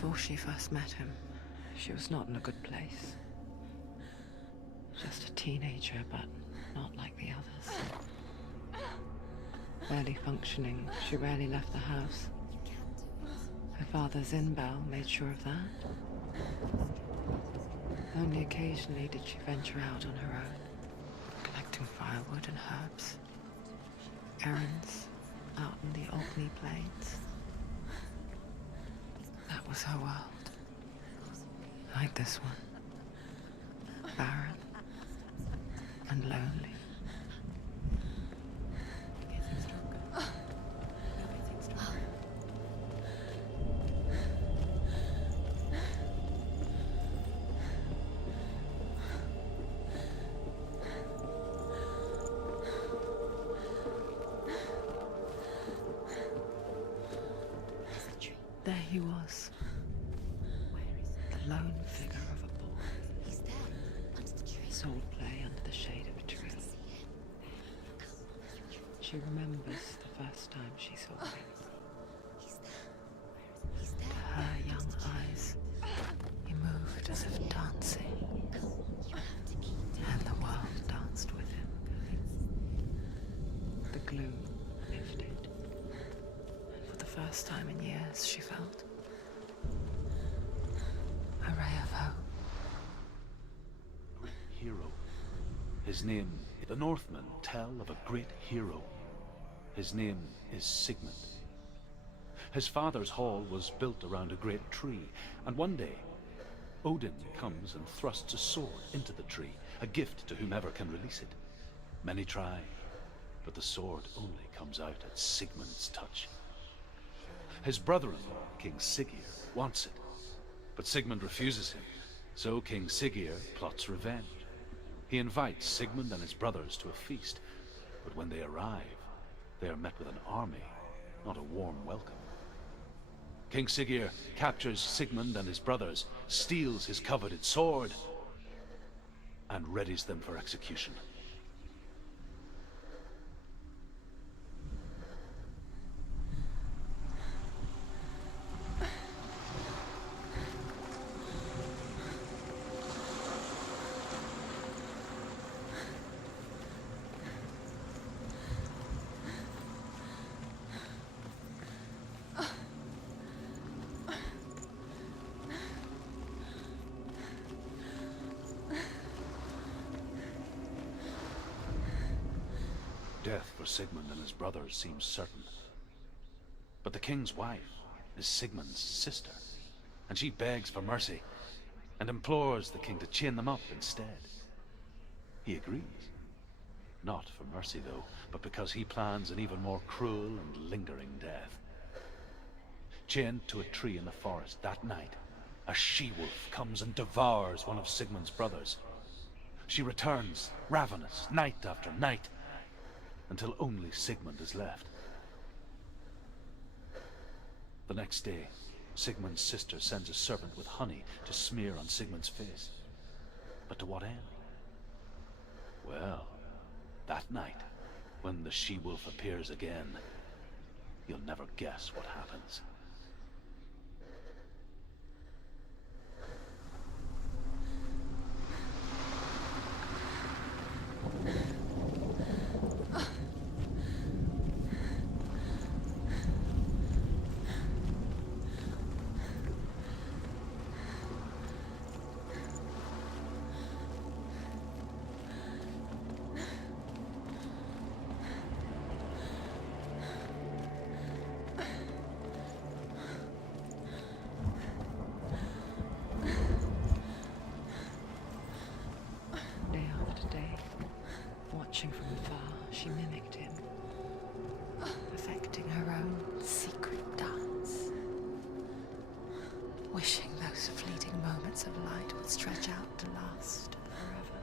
Before she first met him, she was not in a good place. Just a teenager, but not like the others. Barely functioning, she rarely left the house. Her father's in-bell made sure of that. Only occasionally did she venture out on her own, collecting firewood and herbs. Errands out in the Orkney Plains. That was her world. Like this one. Barren and lonely. There he was, the lone figure of a boy. He's there, under the tree. Soul play under the shade of a tree. She remembers the first time she saw him. He's there. To her young eyes, he moved as if dancing, and the world danced with him. The gloom lifted. For the first time in years, she felt a ray of hope. Great hero. His name, the Northmen tell of a great hero. His name is Sigmund. His father's hall was built around a great tree, and one day, Odin comes and thrusts a sword into the tree, a gift to whomever can release it. Many try, but the sword only comes out at Sigmund's touch. His brother-in-law, King Siggeir, wants it, but Sigmund refuses him, so King Siggeir plots revenge. He invites Sigmund and his brothers to a feast, but when they arrive, they are met with an army, not a warm welcome. King Siggeir captures Sigmund and his brothers, steals his coveted sword, and readies them for execution. Death for Sigmund and his brothers seems certain. But the king's wife is Sigmund's sister, and she begs for mercy and implores the king to chain them up instead. He agrees. Not for mercy, though, but because he plans an even more cruel and lingering death. Chained to a tree in the forest that night, a she-wolf comes and devours one of Sigmund's brothers. She returns, ravenous, night after night, until only Sigmund is left. The next day, Sigmund's sister sends a servant with honey to smear on Sigmund's face. But to what end? Well, that night, when the she-wolf appears again, you'll never guess what happens. Watching from afar, she mimicked him, perfecting her own secret dance, wishing those fleeting moments of light would stretch out to last forever.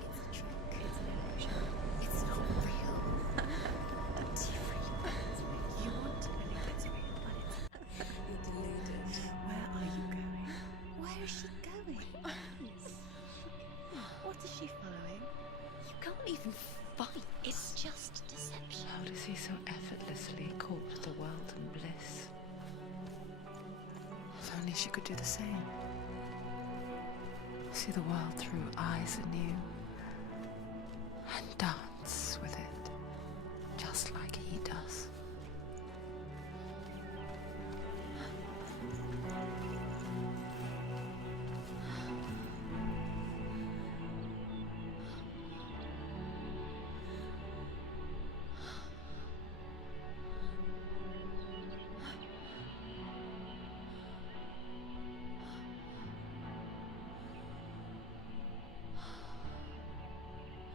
It's a trick. It's an illusion. It's not real. Don't you freak? You want to believe it's real, but it's... You're deluded. Where are you going? Where is she going? What is she following? You can't even fight. It's just deception. How does he so effortlessly court the world and bliss? only she could do the same. See the world through eyes anew. And dance with it, just like he does.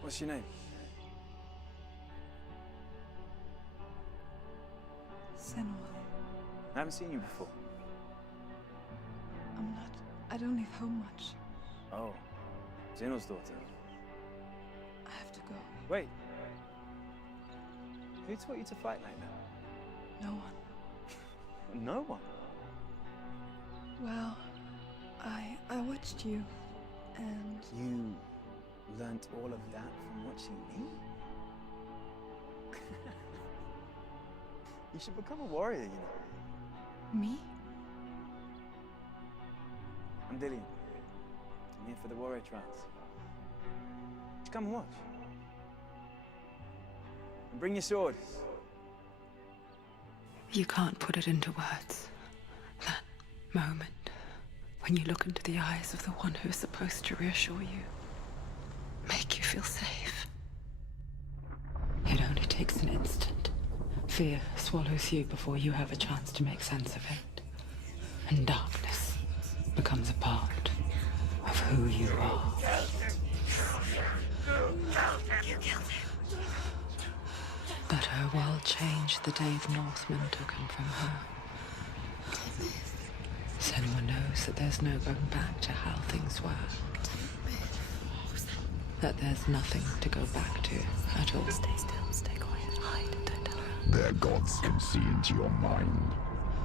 What's your name? Senua. I haven't seen you before. I don't leave home much. Oh, Zenua's daughter. I have to go. Wait. Who taught you to fight like that? No one. No one? Well, I watched you, and You learnt all of that from watching me? You should become a warrior, you know. me? I'm Dillian. I'm here for the warrior trials. Just come and watch. And bring your sword. You can't put it into words. That moment when you look into the eyes of the one who is supposed to reassure you, make you feel safe. It only takes an instant. Fear swallows you before you have a chance to make sense of it. And darkness becomes a part of who you are. You killed him. But her world changed the day the Northmen took him from her. Senua knows that there's no going back to how things were. That there's nothing to go back to at all. Stay still, stay quiet, hide, don't tell her. Their gods can see into your mind.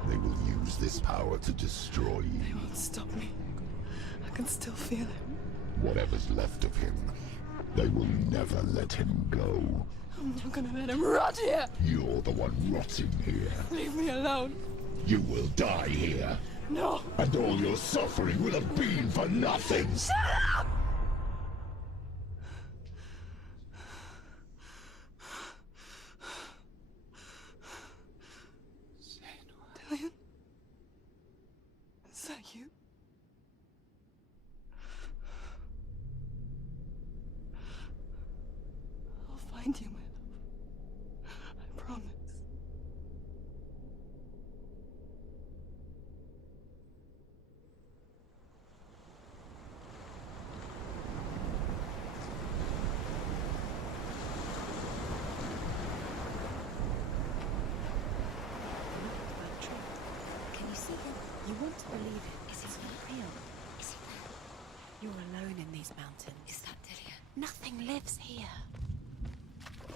They will use this power to destroy They you. won't stop me. I can still feel him. Whatever's left of him, they will never let him go. I'm not gonna let him rot here. You're the one rotting here. Leave me alone. You will die here, No. and all your suffering will have been for nothing. Shut up! Dillian? Is that you? I'll find you, my love. I promise. Can you see him? You want to believe it. Is it not real? Is he there? You're alone in these mountains. Is that Dillian? Nothing lives here.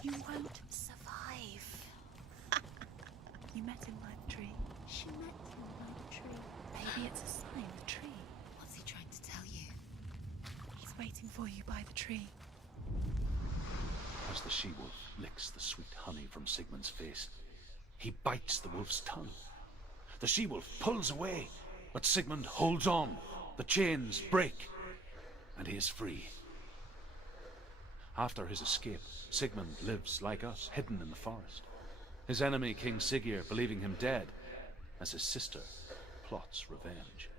You won't survive. You met him by the tree. She met him by the tree. Maybe it's a sign, the tree. What's he trying to tell you? He's waiting for you by the tree. As the she-wolf licks the sweet honey from Sigmund's face, he bites the wolf's tongue. The she-wolf pulls away, but Sigmund holds on. The chains break, and he is free. After his escape, Sigmund lives like us, hidden in the forest. His enemy, King Siggeir, believing him dead, as his sister plots revenge.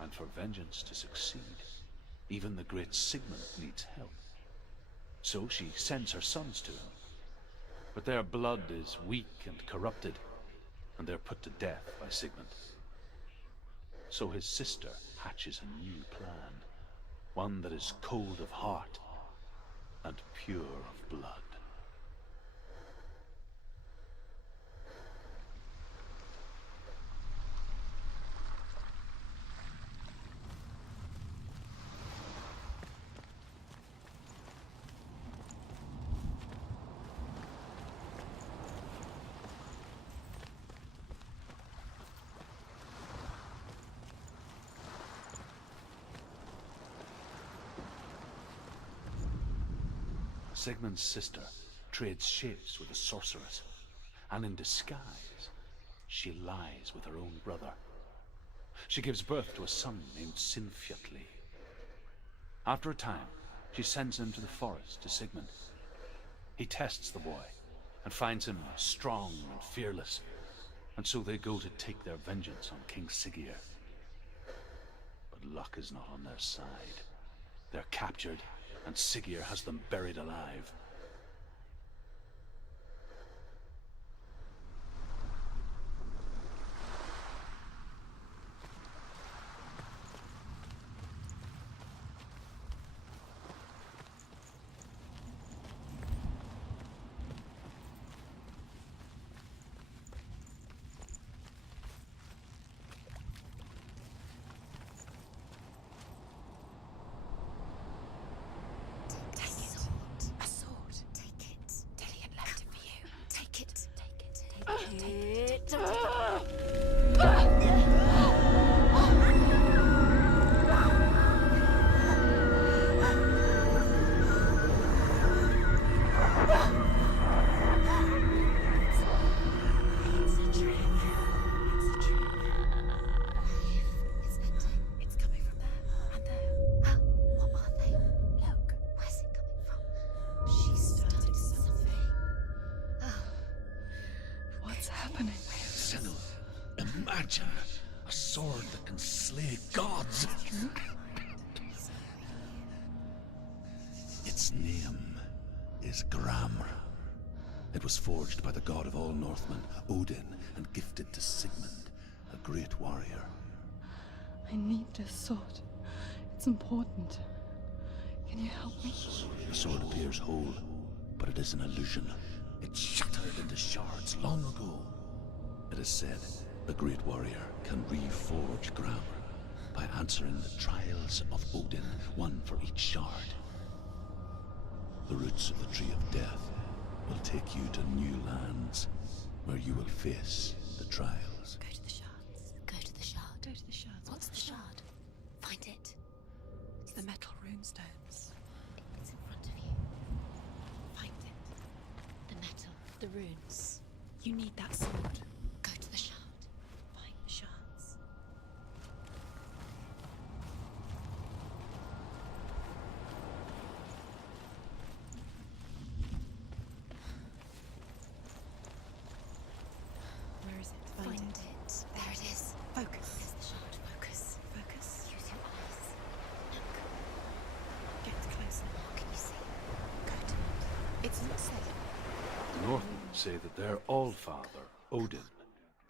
And for vengeance to succeed, even the great Sigmund needs help. So she sends her sons to him. But their blood is weak and corrupted, and they're put to death by Sigmund. So his sister hatches a new plan, one that is cold of heart and pure of blood. Sigmund's sister trades shapes with a sorceress, and in disguise, she lies with her own brother, She gives birth to a son named Sinfiotli. After a time, she sends him to the forest to Sigmund. He tests the boy and finds him strong and fearless, and so they go to take their vengeance on King Siggeir. But luck is not on their side. They're captured, and Siggeir has them buried alive. Imagine a sword that can slay gods. Its name is Gramr. It was forged by the god of all Northmen, Odin, and gifted to Sigmund, a great warrior. I need this sword. It's important. Can you help me? The sword appears whole, but it is an illusion. It shattered into shards long ago. It is said a great warrior can reforge Gramr by answering the trials of Odin, one for each shard. The roots of the Tree of Death will take you to new lands, where you will face the trials. Go to the shards. Go to the shard. Go to the shards. What's the shard? Find it. It's the metal runestones. It's in front of you. Find it. The metal, the runes. You need that sword. Go to the shard. Find the shards. Where is it? Find it. There it is. Focus. There's the shard. Focus. Focus. Use your eyes. Look. Get closer. What can you see? Go to it. It's not safe. The Northmen say that their Allfather, Odin,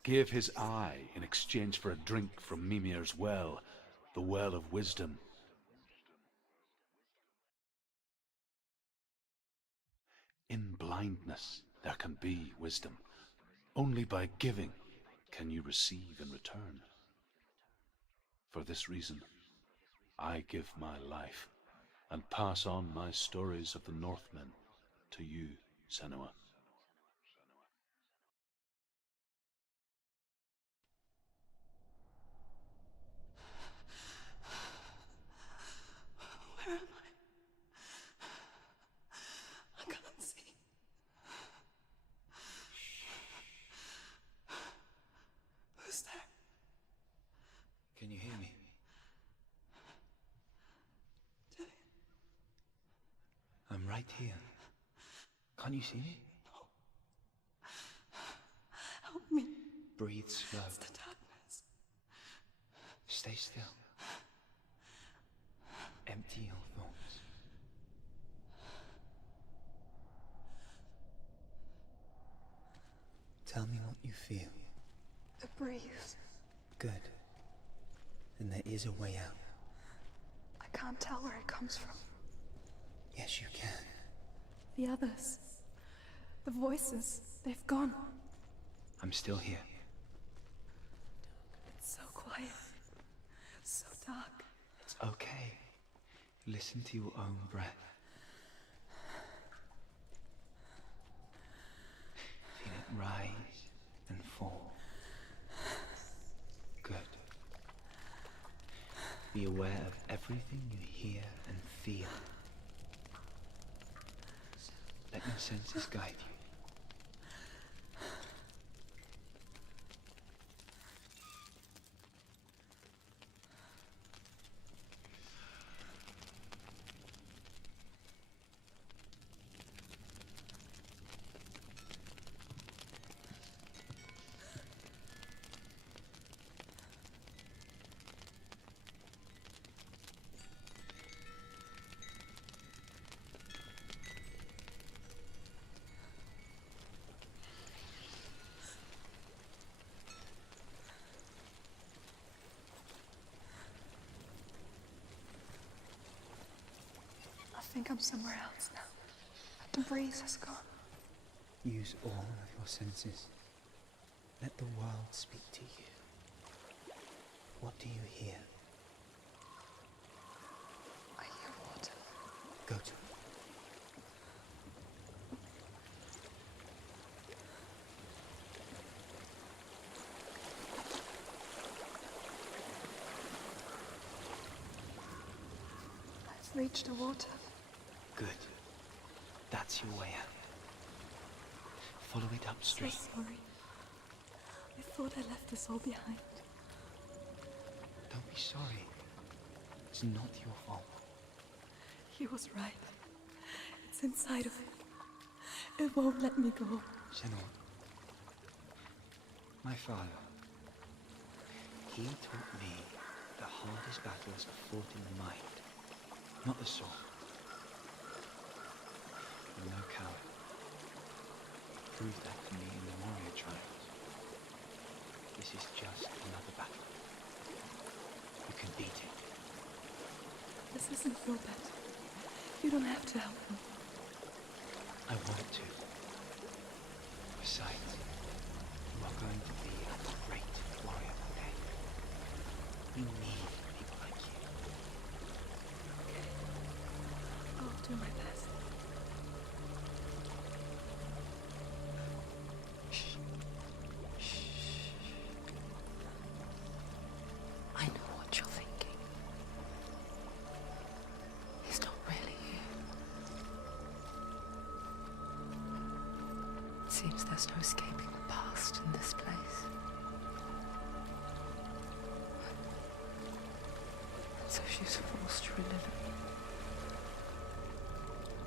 gave his eye in exchange for a drink from Mimir's well, the Well of Wisdom. In blindness, there can be wisdom. Only by giving can you receive in return. For this reason, I give my life and pass on my stories of the Northmen to you, Senua. Where am I can't see. Who's there? Can you hear me? I'm right here. Can't you see me? Help me. Breathe slow. It's the darkness. Stay still. Empty your thoughts. Tell me what you feel. The breeze. Good. And there is a way out. I can't tell where it comes from. Yes, you can. The others. The voices. They've gone. I'm still here. It's so quiet. So dark. It's okay. Listen to your own breath. Feel it rise and fall. Good. Be aware of everything you hear and feel. Let your senses guide you. think I'm somewhere else now. The breeze has gone. Use all of your senses. Let the world speak to you. What do you hear? I hear water. Go to it. I've reached the water. Good. That's your way out. Follow it So upstream. sorry. I thought I left this all behind. Don't be sorry. It's not your fault. He was right. It's inside of it. It won't let me go. Senua. My father. He taught me the hardest battles are fought in the mind, not the sword. I'm no coward. Proved that to me in the warrior trials. This is just another battle. You can beat it. This isn't your battle. You don't have to help me. I want to. Besides, you are going to be a great warrior one day. We need people like you. I'll do my best. Shh. Shh. I know what you're thinking. He's not really here. It seems there's no escaping the past in this place. So she's forced to relive it.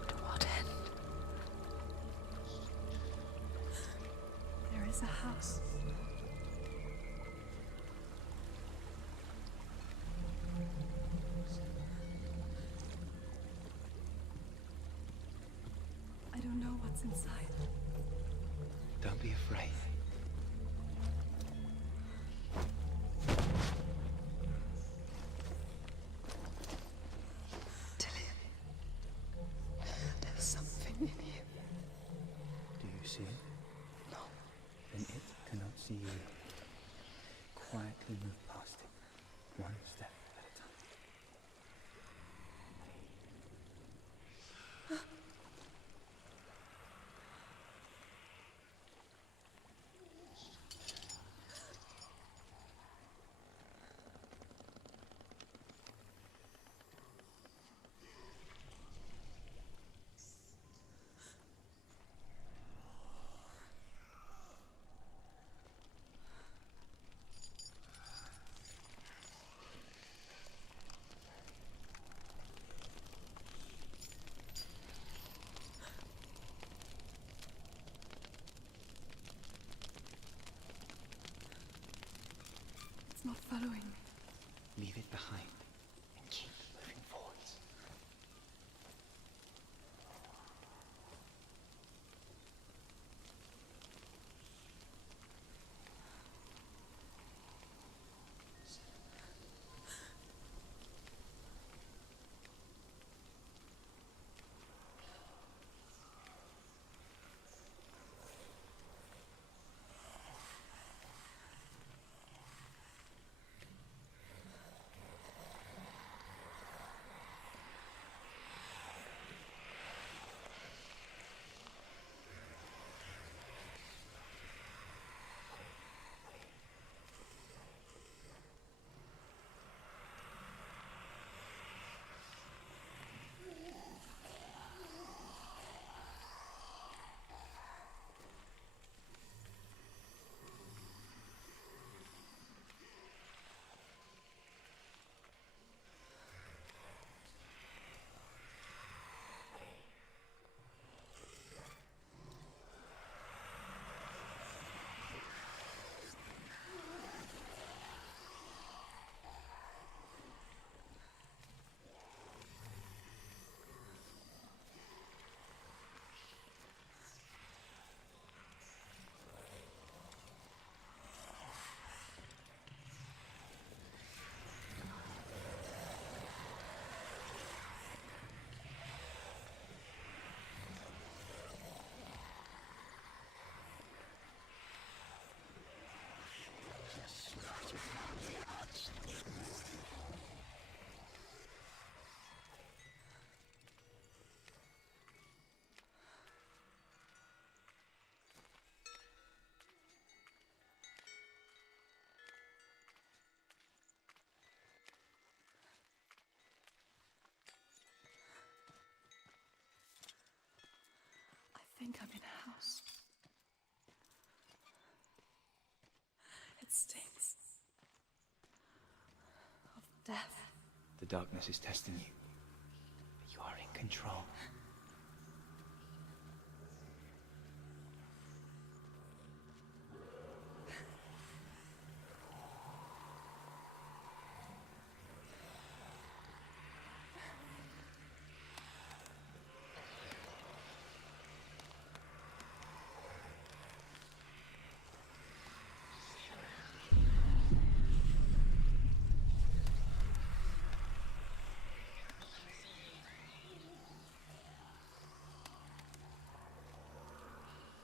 To what end? There is a house. I don't know what's inside. Don't be afraid. Tillian, there's something in here. Do you see it? No. Then it cannot see you. Quietly move past it, one step at a time. It's not following me. Leave it behind and keep moving forwards. think I'm in a house. It stinks of death. The darkness is testing you, but you are in control.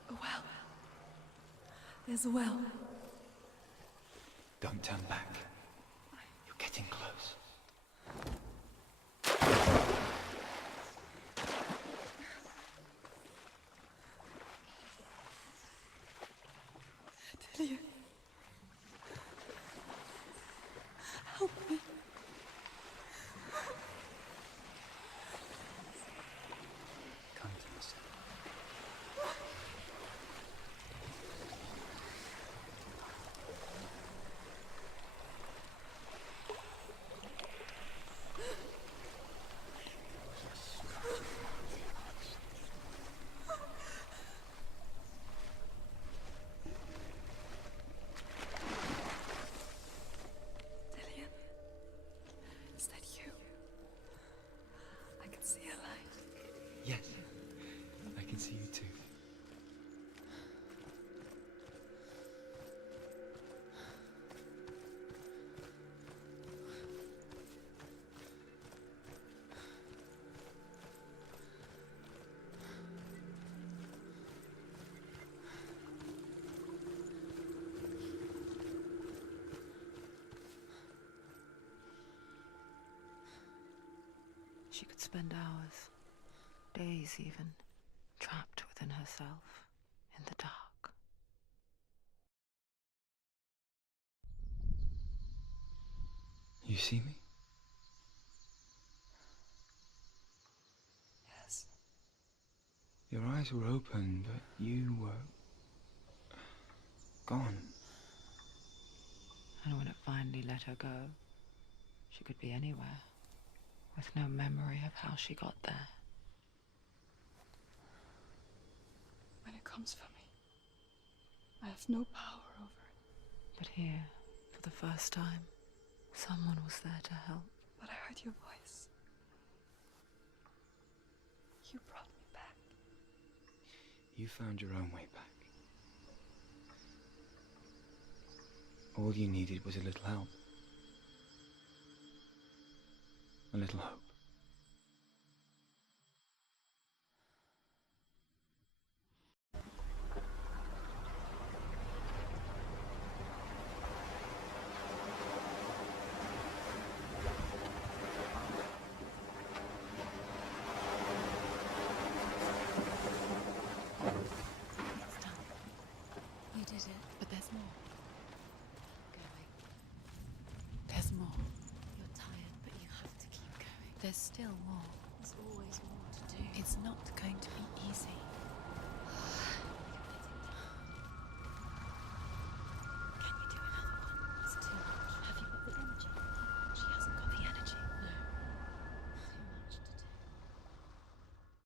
A well. There's a well. Don't turn back. You're getting close. Delia. Help me. Come to me, son. Delia. Is that you? I can see a light. Yes, I can see you too. She could spend hours, days even, trapped within herself, in the dark. You see me? Yes. Your eyes were open, but you were gone. And when it finally let her go, she could be anywhere, with no memory of how she got there. When it comes for me, I have no power over it. But here, for the first time, someone was there to help. But I heard your voice. You brought me back. You found your own way back. All you needed was a little help. A little hope. It's done. You did it. But there's more. Going. There's more. You're tired, but you have to keep going. There's still more. There's always more to do. It's not going to be easy.